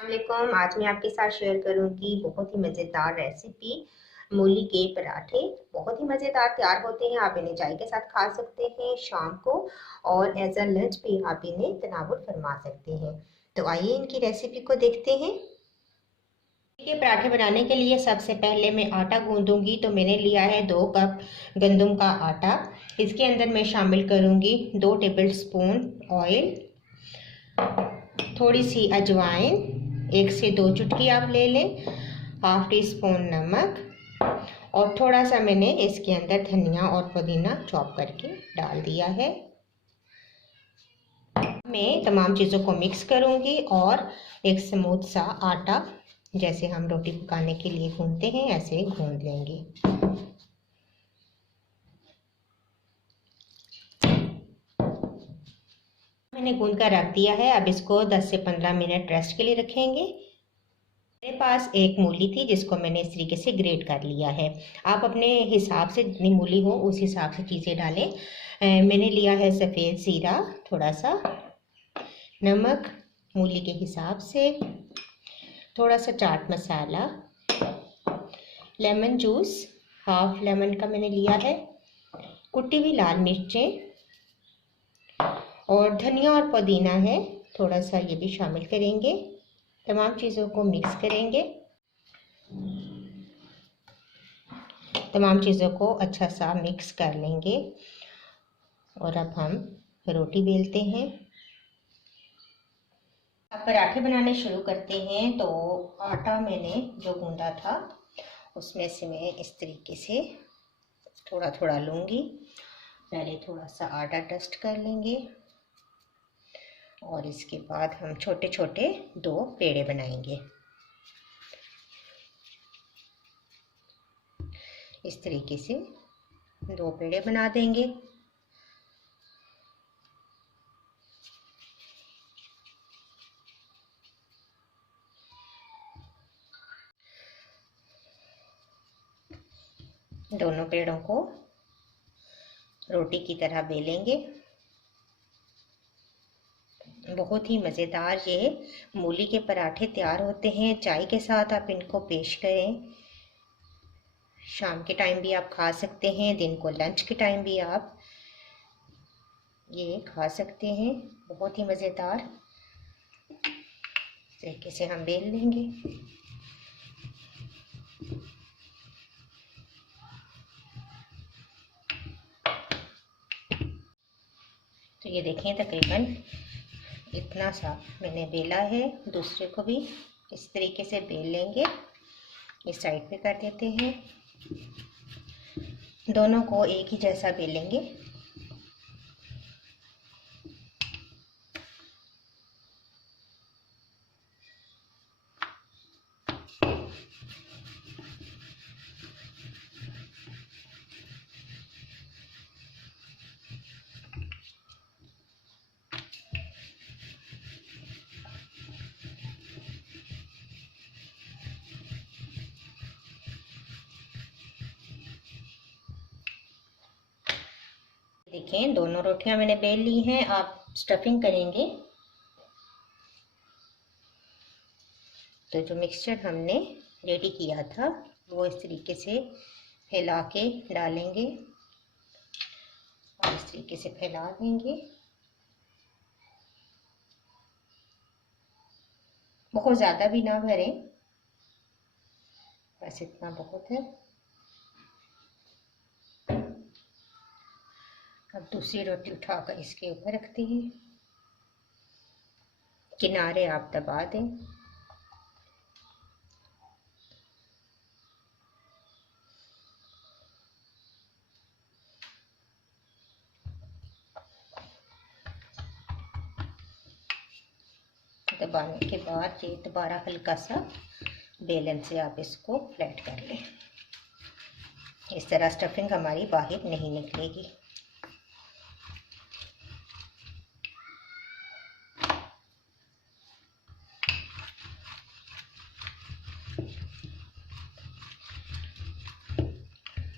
अस्सलामुअलैकुम। आज मैं आपके साथ शेयर करूंगी बहुत ही मज़ेदार रेसिपी मूली के पराठे। बहुत ही मज़ेदार तैयार होते हैं। आप इन्हें चाय के साथ खा सकते हैं शाम को, और एज अ लंच भी आप इन्हें तनावुल फरमा सकते हैं। तो आइए इनकी रेसिपी को देखते हैं। मूली के पराठे बनाने के लिए सबसे पहले मैं आटा गूंदूंगी। तो मैंने लिया है 2 कप गंदम का आटा। इसके अंदर मैं शामिल करूंगी 2 टेबल स्पून ऑयल, थोड़ी सी अजवाइन, 1 से 2 चुटकी आप ले लें, हाफ टी स्पून नमक, और थोड़ा सा मैंने इसके अंदर धनिया और पुदीना चॉप करके डाल दिया है। मैं तमाम चीज़ों को मिक्स करूंगी और एक स्मूथ सा आटा, जैसे हम रोटी पकाने के लिए गूंदते हैं, ऐसे गूंद लेंगे। मैंने गूंद कर रख दिया है। अब इसको 10 से 15 मिनट रेस्ट के लिए रखेंगे। मेरे पास एक मूली थी जिसको मैंने इस तरीके से ग्रेट कर लिया है। आप अपने हिसाब से, जितनी मूली हो उस हिसाब से चीज़ें डालें। मैंने लिया है सफ़ेद ज़ीरा, थोड़ा सा नमक मूली के हिसाब से, थोड़ा सा chaat masala, lemon juice half lemon का मैंने लिया है, कुटी हुई लाल मिर्चें, और धनिया और पुदीना है थोड़ा सा, ये भी शामिल करेंगे। तमाम चीज़ों को मिक्स करेंगे। तमाम चीज़ों को अच्छा सा मिक्स कर लेंगे। और अब हम रोटी बेलते हैं। अब पराठे बनाने शुरू करते हैं। तो आटा मैंने जो गूंदा था उसमें से मैं इस तरीके से थोड़ा थोड़ा लूँगी। पहले थोड़ा सा आटा डस्ट कर लेंगे और इसके बाद हम छोटे छोटे 2 पेड़े बनाएंगे। इस तरीके से 2 पेड़े बना देंगे। दोनों पेड़ों को रोटी की तरह बेलेंगे। बहुत ही मज़ेदार ये मूली के पराठे तैयार होते हैं। चाय के साथ आप इनको पेश करें। शाम के टाइम भी आप खा सकते हैं, दिन को लंच के टाइम भी आप ये खा सकते हैं। बहुत ही मज़ेदार तरीके से हम बेल लेंगे। तो ये देखें, तकरीबन इतना सा मैंने बेला है। दूसरे को भी इस तरीके से बेल लेंगे। इस साइड पे कर देते हैं। दोनों को एक ही जैसा बेलेंगे। देखें, दोनों रोटियां मैंने बेल ली हैं। आप स्टफिंग करेंगे तो जो मिक्सचर हमने रेडी किया था वो इस तरीके से फैला के डालेंगे और इस तरीके से फैला देंगे। बहुत ज़्यादा भी ना भरें, बस इतना बहुत है। अब दूसरी रोटी उठाकर इसके ऊपर रखते हैं। किनारे आप दबा दें। दबाने के बाद ये दोबारा हल्का सा बेलन से आप इसको फ्लैट कर लें। इस तरह स्टफिंग हमारी बाहर नहीं निकलेगी।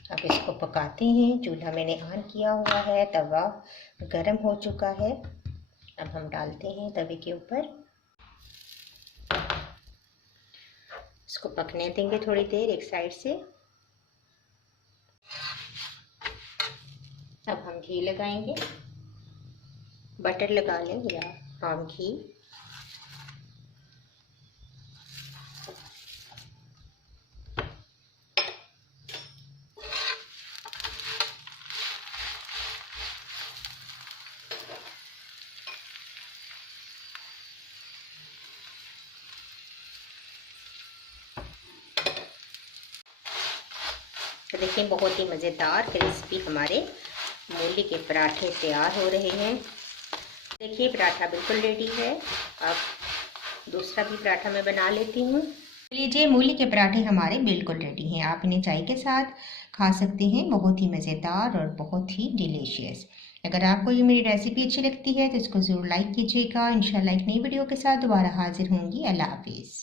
अब इसको पकाते हैं। चूल्हा मैंने ऑन किया हुआ है, तवा गरम हो चुका है। अब हम डालते हैं तवे के ऊपर। इसको पकने देंगे थोड़ी देर एक साइड से। अब हम घी लगाएंगे, बटर लगा लें या पाम घी। तो देखिए बहुत ही मज़ेदार क्रिस्पी हमारे मूली के पराठे तैयार हो रहे हैं। देखिए पराठा बिल्कुल रेडी है। अब दूसरा भी पराठा मैं बना लेती हूँ। लीजिए मूली के पराठे हमारे बिल्कुल रेडी हैं। आप इन्हें चाय के साथ खा सकते हैं। बहुत ही मज़ेदार और बहुत ही डिलीशियस। अगर आपको ये मेरी रेसिपी अच्छी लगती है तो इसको ज़रूर लाइक कीजिएगा। इंशाल्लाह एक नई वीडियो के साथ दोबारा हाजिर होंगी। अल्लाह हाफिज़।